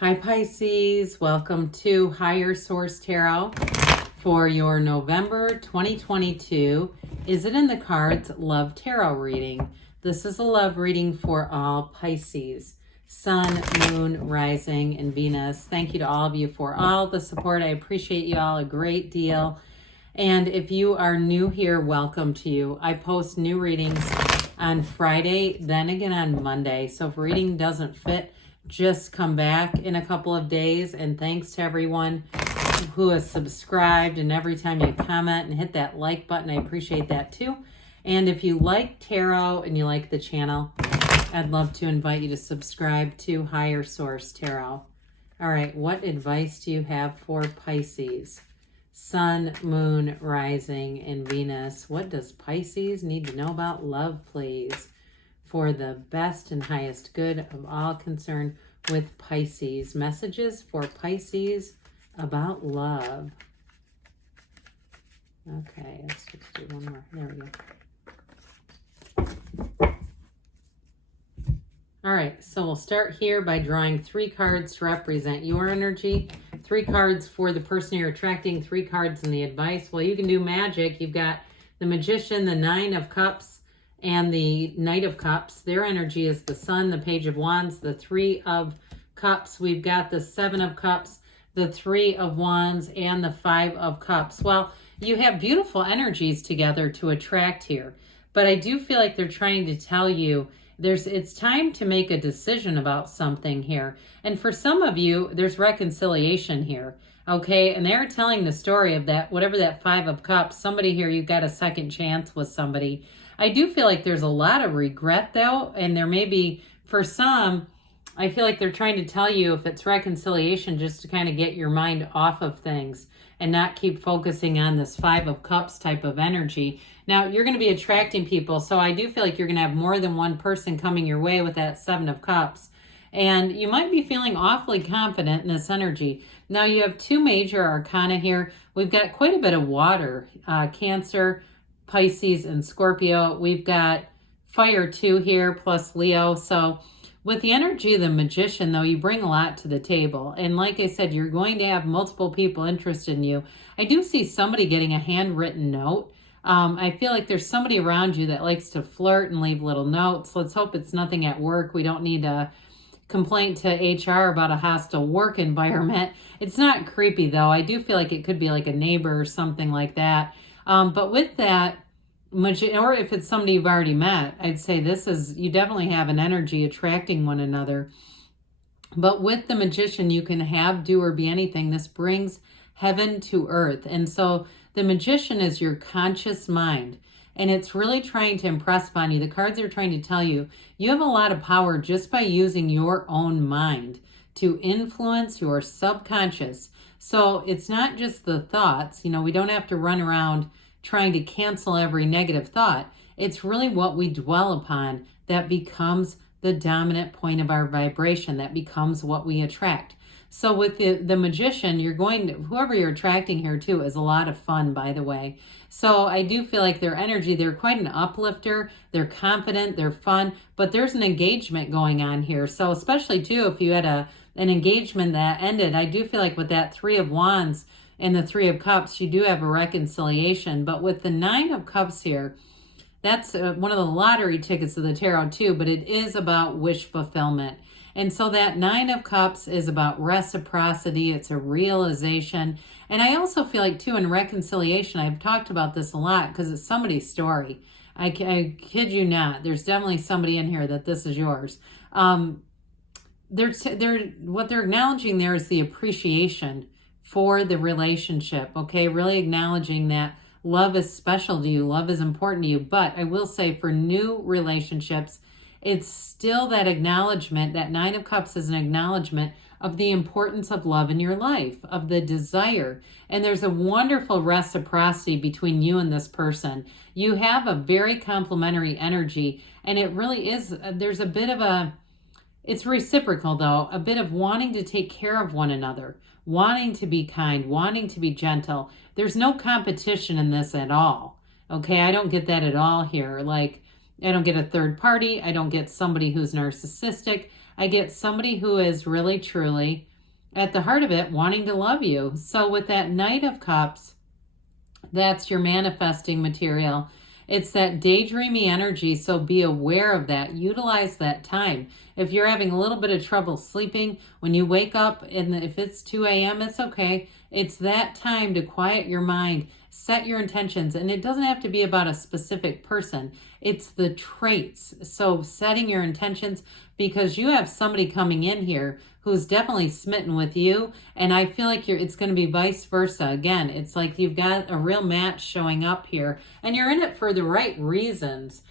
Hi Pisces, welcome to Higher Source Tarot for your November 2022 Is It in the Cards Love Tarot reading. This is a love reading for all Pisces, Sun, Moon, Rising, and Venus. Thank you to all of you for all the support. I appreciate you all a great deal. And if you are new here, welcome to you. I post new readings on Friday, then again on Monday. So if reading doesn't fit, just come back in a couple of days. And thanks to everyone who has subscribed, and every time you comment and hit that like button, I appreciate that too. And if you like tarot and you like the channel, I'd love to invite you to subscribe to Higher Source Tarot. All right, what advice do you have for Pisces? Sun, Moon, Rising, and Venus. What does Pisces need to know about love, please? For the best and highest good of all concerned with Pisces. Messages for Pisces about love. Okay, let's just do one more. There we go. All right, so we'll start here by drawing 3 cards to represent your energy. 3 cards for the person you're attracting, 3 cards in the advice. Well, you can do magic. You've got the Magician, the 9 of Cups, and the Knight of Cups. Their energy is the Sun, the Page of Wands, the 3 of Cups. We've got the 7 of Cups, the 3 of Wands, and the 5 of Cups. Well, you have beautiful energies together to attract here. But I do feel like they're trying to tell you it's time to make a decision about something here. And for some of you, there's reconciliation here. Okay, and they're telling the story of that, whatever that 5 of Cups, somebody here, you got a second chance with somebody. I do feel like there's a lot of regret though, and there may be, for some, I feel like they're trying to tell you if it's reconciliation, just to kind of get your mind off of things and not keep focusing on this 5 of Cups type of energy. Now, you're going to be attracting people, so I do feel like you're going to have more than one person coming your way with that 7 of Cups. And you might be feeling awfully confident in this energy. Now, you have 2 major arcana here. We've got quite a bit of water, Cancer, Pisces, and Scorpio. We've got fire 2 here, plus Leo. So with the energy of the Magician, though, you bring a lot to the table. And like I said, you're going to have multiple people interested in you. I do see somebody getting a handwritten note. I feel like there's somebody around you that likes to flirt and leave little notes. Let's hope it's nothing at work. We don't need a complaint to HR about a hostile work environment. It's not creepy, though. I do feel like it could be like a neighbor or something like that. But with that, or if it's somebody you've already met, I'd say you definitely have an energy attracting one another. But with the Magician, you can have, do, or be anything. This brings heaven to earth. And so the Magician is your conscious mind. And it's really trying to impress upon you. The cards are trying to tell you, you have a lot of power just by using your own mind to influence your subconscious. So it's not just the thoughts. We don't have to run around trying to cancel every negative thought. It's really what we dwell upon that becomes the dominant point of our vibration, that becomes what we attract. So with the Magician, whoever you're attracting here too is a lot of fun, by the way. So I do feel like their energy, they're quite an uplifter. They're confident, they're fun, but there's an engagement going on here. So especially too, if you had an engagement that ended, I do feel like with that 3 of Wands and the 3 of Cups, you do have a reconciliation. But with the 9 of Cups here, that's one of the lottery tickets of the tarot too, but it is about wish fulfillment. And so that 9 of Cups is about reciprocity. It's a realization. And I also feel like too, in reconciliation, I've talked about this a lot because it's somebody's story. I kid you not. There's definitely somebody in here that this is yours. What they're acknowledging there is the appreciation for the relationship, okay? Really acknowledging that love is special to you, love is important to you. But I will say for new relationships, it's still that acknowledgement, that 9 of Cups is an acknowledgement of the importance of love in your life, of the desire. And there's a wonderful reciprocity between you and this person. You have a very complementary energy, and it really is, there's a bit of it's reciprocal though, a bit of wanting to take care of one another, wanting to be kind, wanting to be gentle. There's no competition in this at all. Okay, I don't get that at all here. Like, I don't get a third party. I don't get somebody who's narcissistic. I get somebody who is really, truly, at the heart of it, wanting to love you. So with that Knight of Cups, that's your manifesting material. It's that daydreamy energy, so be aware of that. Utilize that time. If you're having a little bit of trouble sleeping, when you wake up, and if it's 2 a.m., it's okay. It's that time to quiet your mind, set your intentions, and it doesn't have to be about a specific person. It's the traits. So setting your intentions, because you have somebody coming in here who's definitely smitten with you, and I feel like it's going to be vice versa. Again, it's like you've got a real match showing up here, and you're in it for the right reasons.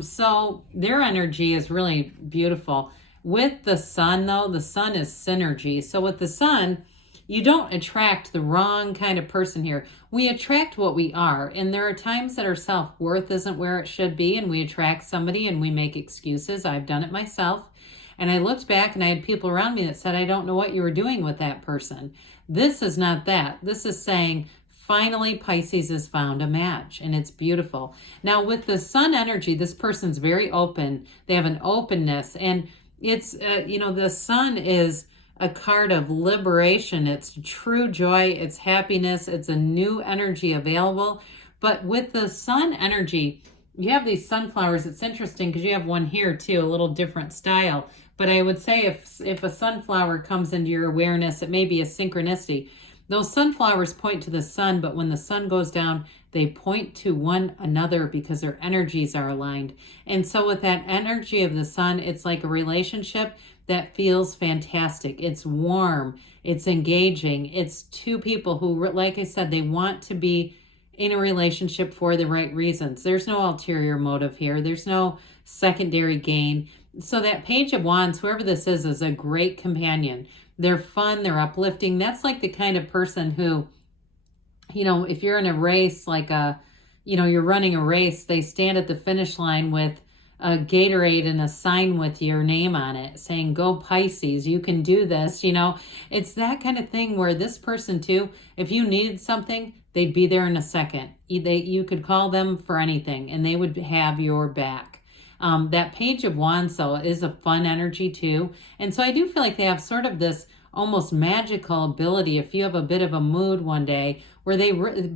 So their energy is really beautiful. With the sun, though, the sun is synergy. So with the sun, you don't attract the wrong kind of person here. We attract what we are, and there are times that our self-worth isn't where it should be, and we attract somebody and we make excuses. I've done it myself. And I looked back and I had people around me that said, I don't know what you were doing with that person. This is not that. This is saying, finally, Pisces has found a match, and it's beautiful. Now, with the sun energy, this person's very open. They have an openness, and it's, the sun is a card of liberation. It's true joy. It's happiness. It's a new energy available. But with the sun energy, you have these sunflowers. It's interesting because you have one here too, a little different style. But I would say if a sunflower comes into your awareness, it may be a synchronicity. Those sunflowers point to the sun, but when the sun goes down, they point to one another because their energies are aligned. And so with that energy of the sun, it's like a relationship that feels fantastic. It's warm, it's engaging. It's two people who, like I said, they want to be in a relationship for the right reasons. There's no ulterior motive here. There's no secondary gain. So that Page of Wands, whoever this is a great companion. They're fun, they're uplifting. That's like the kind of person who, if you're in a race, like you're running a race, they stand at the finish line with a Gatorade and a sign with your name on it saying, go Pisces, you can do this. It's that kind of thing where this person too, if you needed something, they'd be there in a second. You could call them for anything and they would have your back. That Page of Wands, though, is a fun energy too. And so I do feel like they have sort of this almost magical ability. If you have a bit of a mood one day where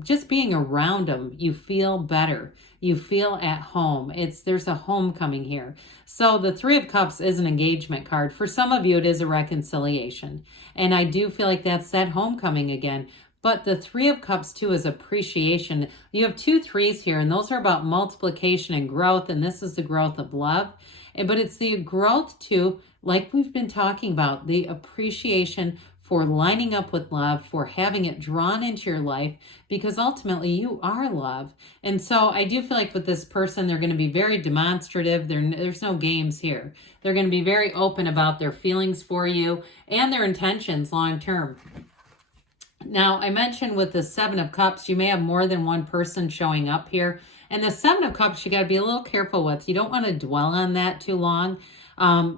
just being around them, you feel better. You feel at home. There's a homecoming here. So the Three of Cups is an engagement card. For some of you, it is a reconciliation. And I do feel like that's that homecoming again. But the Three of Cups, too, is appreciation. You have 2 threes here, and those are about multiplication and growth, and this is the growth of love. But it's the growth, too, like we've been talking about, the appreciation for lining up with love, for having it drawn into your life, because ultimately you are love. And so I do feel like with this person, they're going to be very demonstrative. There's no games here. They're going to be very open about their feelings for you and their intentions long term. Now, I mentioned with the Seven of Cups, you may have more than one person showing up here. And the Seven of Cups, you got to be a little careful with. You don't want to dwell on that too long.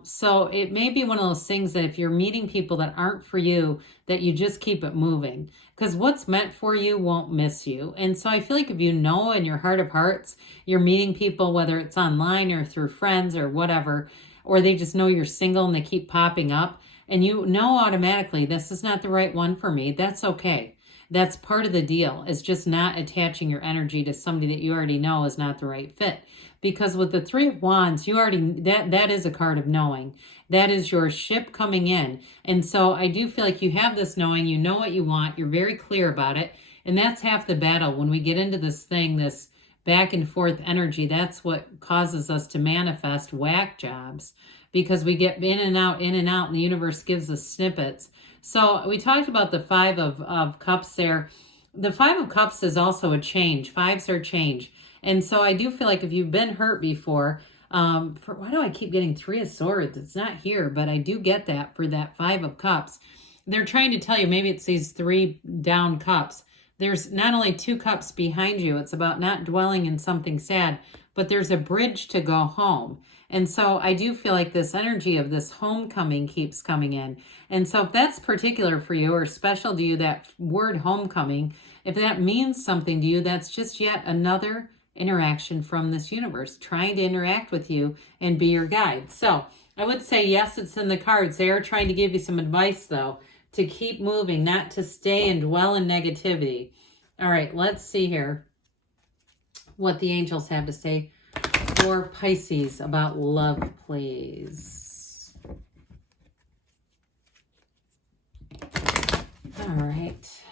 So it may be one of those things that if you're meeting people that aren't for you, that you just keep it moving. Because what's meant for you won't miss you. And so I feel like if you know in your heart of hearts, you're meeting people, whether it's online or through friends or whatever, or they just know you're single and they keep popping up, and you know automatically this is not the right one for me, that's okay. That's part of the deal, is just not attaching your energy to somebody that you already know is not the right fit. Because with the Three of Wands, that is a card of knowing. That is your ship coming in. And so I do feel like you have this knowing, you know what you want, you're very clear about it. And that's half the battle. When we get into this thing, this back and forth energy, that's what causes us to manifest whack jobs. Because we get in and out, and the universe gives us snippets. So we talked about the Five of Cups there. The Five of Cups is also a change. Fives are change. And so I do feel like if you've been hurt before, why do I keep getting Three of Swords? It's not here, but I do get that for that Five of Cups. They're trying to tell you, maybe it's these 3 down cups. There's not only 2 cups behind you. It's about not dwelling in something sad, but there's a bridge to go home. And so I do feel like this energy of this homecoming keeps coming in. And so if that's particular for you or special to you, that word homecoming, if that means something to you, that's just yet another interaction from this universe trying to interact with you and be your guide. So I would say yes, it's in the cards. They are trying to give you some advice, though, to keep moving, not to stay and dwell in negativity. All right, let's see here what the angels have to say for Pisces about love, please. All right.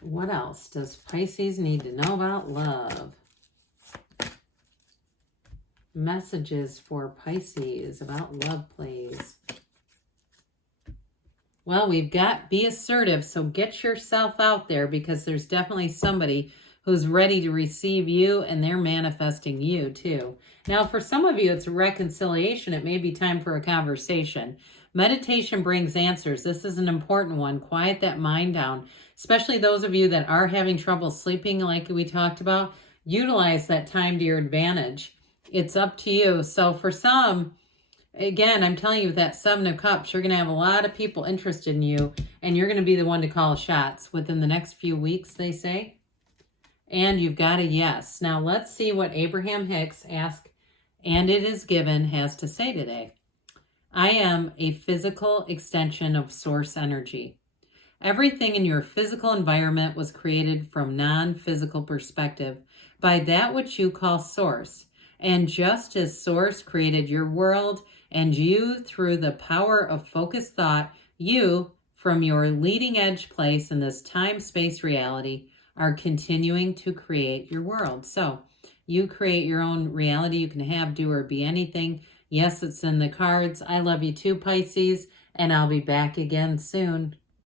What else does Pisces need to know about love? Messages for Pisces about love, please. Well, we've got be assertive, so get yourself out there because there's definitely somebody who's ready to receive you and they're manifesting you too. Now, for some of you, it's a reconciliation. It may be time for a conversation. Meditation brings answers. This is an important one. Quiet that mind down, especially those of you that are having trouble sleeping like we talked about. Utilize that time to your advantage. It's up to you. So for some, again, I'm telling you, with that Seven of Cups, you're going to have a lot of people interested in you, and you're going to be the one to call shots within the next few weeks, they say. And you've got a yes. Now, let's see what Abraham Hicks, Ask and It Is Given, has to say today. I am a physical extension of source energy. Everything in your physical environment was created from non-physical perspective by that which you call source. And just as source created your world and you through the power of focused thought, you, from your leading edge place in this time-space reality, are continuing to create your world. So you create your own reality. You can have, do, or be anything. Yes, it's in the cards. I love you too, Pisces, and I'll be back again soon.